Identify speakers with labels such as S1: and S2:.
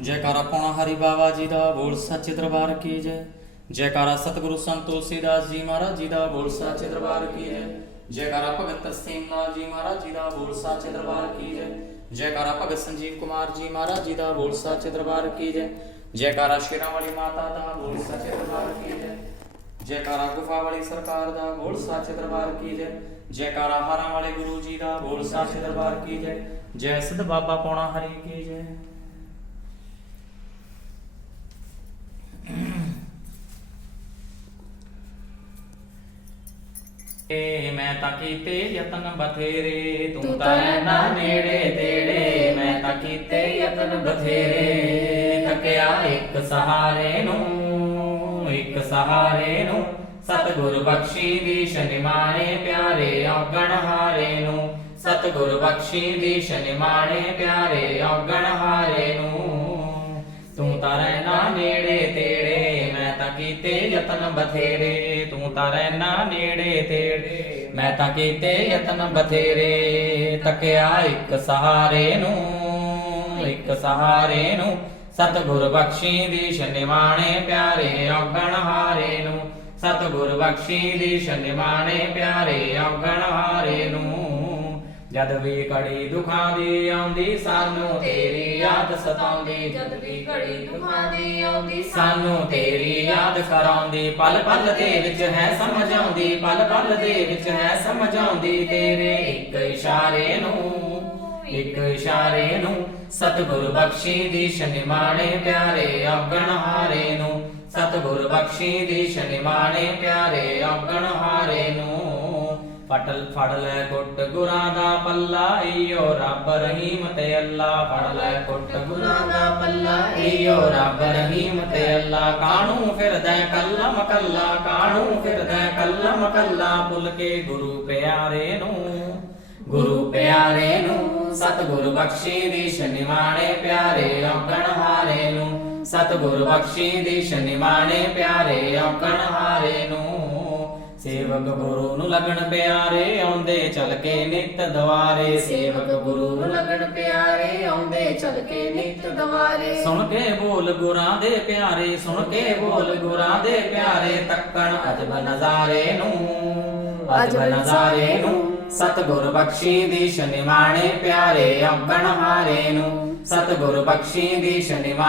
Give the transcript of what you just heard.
S1: ਜੈਕਾਰਾ ਪਾਉਣਾ ਹਰੀ ਬਾਬਾ ਜੀ ਦਾ ਬੋਲ ਸੱਚੇ ਦਰਬਾਰ ਕੀ ਜੈ? ਜੈਕਾਰਾ ਸਤਿਗੁਰੂ ਸੰਤ ਤੁਲਸੀਦਾਸ ਜੀ ਮਹਾਰਾਜ ਜੀ ਦਾ ਬੋਲ ਸੱਚੇ ਦਰਬਾਰ ਕੀ ਜੈ? ਜੈਕਾਰਾ ਭਗਤ ਸਿੰਘ ਲਾਲ ਜੀ ਮਹਾਰਾਜ ਜੀ ਦਾ ਬੋਲ ਸੱਚੇ ਦਰਬਾਰ ਕੀ ਜੈ? ਜੈਕਾਰਾ ਭਗਤ ਸੰਜੀਵ ਕੁਮਾਰ ਜੀ ਮਹਾਰਾਜ ਜੀ ਦਾ ਬੋਲ ਸੱਚੇ ਦਰਬਾਰ ਕੀ ਜੈ? ਜੈਕਾਰਾ ਸ਼ੇਰਾਂ ਵਾਲੀ ਮਾਤਾ ਦਾ ਬੋਲ ਸੱਚੇ ਦਰਬਾਰ ਕੀ ਜੈ? ਜੈਕਾਰਾ ਗੁਫਾ ਵਾਲੀ ਸਰਕਾਰ ਦਾ ਬੋਲ ਸੱਚੇ ਦਰਬਾਰ ਕੀ ਜੈ? ਜੈਕਾਰਾ ਹਾਰਾਂ ਵਾਲੇ ਗੁਰੂ ਜੀ ਦਾ ਬੋਲ ਸੱਚੇ ਦਰਬਾਰ ਕੀ ਜੈ? ਜੈ ਸਿੱਧ ਬਾਬਾ ਪੌਣਾ ਹਰੀ ਕੀ ਜੈ? ਏ ਮੈਂ ਤਾਂ ਕੀਤੇ ਯਤਨ ਬਥੇਰੇ ਤੂੰ ਤਾਂ ਨਾ ਨੇੜੇ ਤੇੜੇ ਮੈਂ ਤਾਂ ਕੀਤੇ ਯਤਨ ਬਥੇਰੇ। ਥੱਕਿਆ ਇੱਕ ਸਹਾਰੇ ਨੂੰ ਇੱਕ ਸਹਾਰੇ ਨੂੰ ਸਤਿਗੁਰ ਬਖਸ਼ੀ ਦੀ ਸ਼ਨਿਮਾਣੇ ਪਿਆਰੇ ਔਗਣ ਹਾਰੇ ਨੂੰ ਸਤਿਗੁਰ ਬਖਸ਼ੀ ਦੀ ਸ਼ਨਿਮਾਣੇ ਪਿਆਰੇ ਔਗਣ ਹਾਰੇ ਨੂੰ। ਤੂੰ ਤਾਂ ਰਹਿਣਾ ਕੀਤੇ ਯਤਨ ਬਥੇਰੇ, ਤੂੰ ਤਾਂ ਰਹਿਣਾ ਨੇੜੇ ਤੇੜੇ। ਮੈਂ ਤਾਂ ਕੀਤੇ ਯਤਨ ਬਥੇਰੇ, ਤੱਕਿਆ ਇੱਕ ਸਹਾਰੇ ਨੂੰ, ਇੱਕ ਸਹਾਰੇ ਨੂੰ। ਸਤਿਗੁਰ ਬਖਸ਼ੀ ਦੀ ਨਿਵਾਣੇ ਪਿਆਰੇ ਔਗਣ ਹਾਰੇ ਨੂੰ। ਸਤਿਗੁਰ ਬਖਸ਼ੀ ਦੀ ਨਿਵਾਣੇ ਪਿਆਰੇ ਔਗਣ ਹਾਰੇ ਜਦ ਵੀ ਘੜੀ ਦੁਖਾਂ ਦੀ ਆਉਂਦੀ, ਸਾਨੂੰ ਤੇਰੀ ਯਾਦ ਸਤਾਉਂਦੀ।
S2: ਜਦ ਵੀ ਘੜੀ ਦੁਖਾਂ ਦੀ ਆਉਂਦੀ,
S1: ਸਾਨੂੰ ਤੇਰੀ ਯਾਦ ਕਰਾਉਂਦੀ। ਪਲ ਪਲ ਦੇ ਵਿੱਚ ਹੈ ਸਮਝ ਆਉਂਦੀ, ਪਲ ਪਲ ਦੇ ਵਿੱਚ ਹੈ ਸਮਝ ਆਉਂਦੀ। ਤੇਰੇ ਇੱਕ ਇਸ਼ਾਰੇ ਨੂੰ, ਇੱਕ ਇਸ਼ਾਰੇ ਨੂੰ, ਸਤਿਗੁਰ ਬਖਸ਼ੀ ਦੀ ਸ਼ਨਿਮਾਣੇ ਪਿਆਰੇ ਔਗਣ ਹਾਰੇ ਨੂੰ। ਸਤਿਗੁਰ ਬਖਸ਼ੀ ਦੀ ਸ਼ਨਿਮਾਣੇ ਪਿਆਰੇ ਔਗਣ ਹਾਰੇ ਨੂੰ। ਫਟਲ ਫੜ ਲੈ ਗੁੱਟ ਗੁਰਾਂ ਦਾ ਪੱਲਾ ਈਓ ਰੱਬ ਰਹੀਮ ਤੇ ਅੱਲਾ। ਫੜ ਲੈ ਗੁੱਟ ਗੁਰਾਂ ਦਾ ਪੱਲਾ ਈਓ ਰੱਬ ਰਹੀਮ ਤੇ ਅੱਲਾ। ਕਾਣੂ ਫਿਰਦਾ ਕੱਲਮ ਕੱਲਾ, ਕਾਣੂ ਫਿਰਦਾ ਕੱਲਮ ਕੱਲਾ। ਭੁੱਲ ਕੇ ਗੁਰੂ ਪਿਆਰੇ ਨੂੰ, ਗੁਰੂ ਪਿਆਰੇ ਨੂੰ, ਸਤਿਗੁਰ ਬਖਸ਼ੀ ਦੀ ਸ਼ਨਿਮਾਣੇ ਪਿਆਰੇ ਔਗਣ ਹਾਰੇ ਨੂੰ। ਸਤਿਗੁਰ ਬਖਸ਼ੀ ਦੀ ਸ਼ਨਿਮਾਣੇ ਪਿਆਰੇ ਔਗਣ ਹਾਰੇ ਨੂੰ। ਸੇਵਕ ਗੁਰੂ ਨੂੰ ਲੱਗਣ ਪਿਆਰੇ ਆਉਂਦੇ ਚਲ ਕੇ ਨਿਤ ਦਵਾਰੇ ਸੇਵਕ ਗੁਰੂ ਨੂੰ
S2: ਲੱਗਣ ਪਿਆਰੇ ਆਉਂਦੇ ਚਲ ਕੇ ਨਿਤ ਦਵਾਰੇ
S1: ਸੁਣ ਕੇ ਬੋਲ ਗੁਰਾਂ ਦੇ ਪਿਆਰੇ ਸੁਣ ਕੇ ਬੋਲ ਗੁਰਾਂ ਦੇ ਪਿਆਰੇ। ਤੱਕਣ ਅਜਬ ਨਜ਼ਾਰੇ ਨੂੰ ਅਜਬ ਨਜ਼ਾਰੇ ਨੂੰ। ਸਤਿਗੁਰ ਬਖਸ਼ੀ ਦੀ ਸ਼ਨਿਮਾਣੇ ਪਿਆਰੇ ਔਗਣ ਹਾਰੇ ਨੂੰ। ਸਤਿਗੁਰ ਬਖਸ਼ੀ ਦੀ ਸ਼ਨਿਮਾ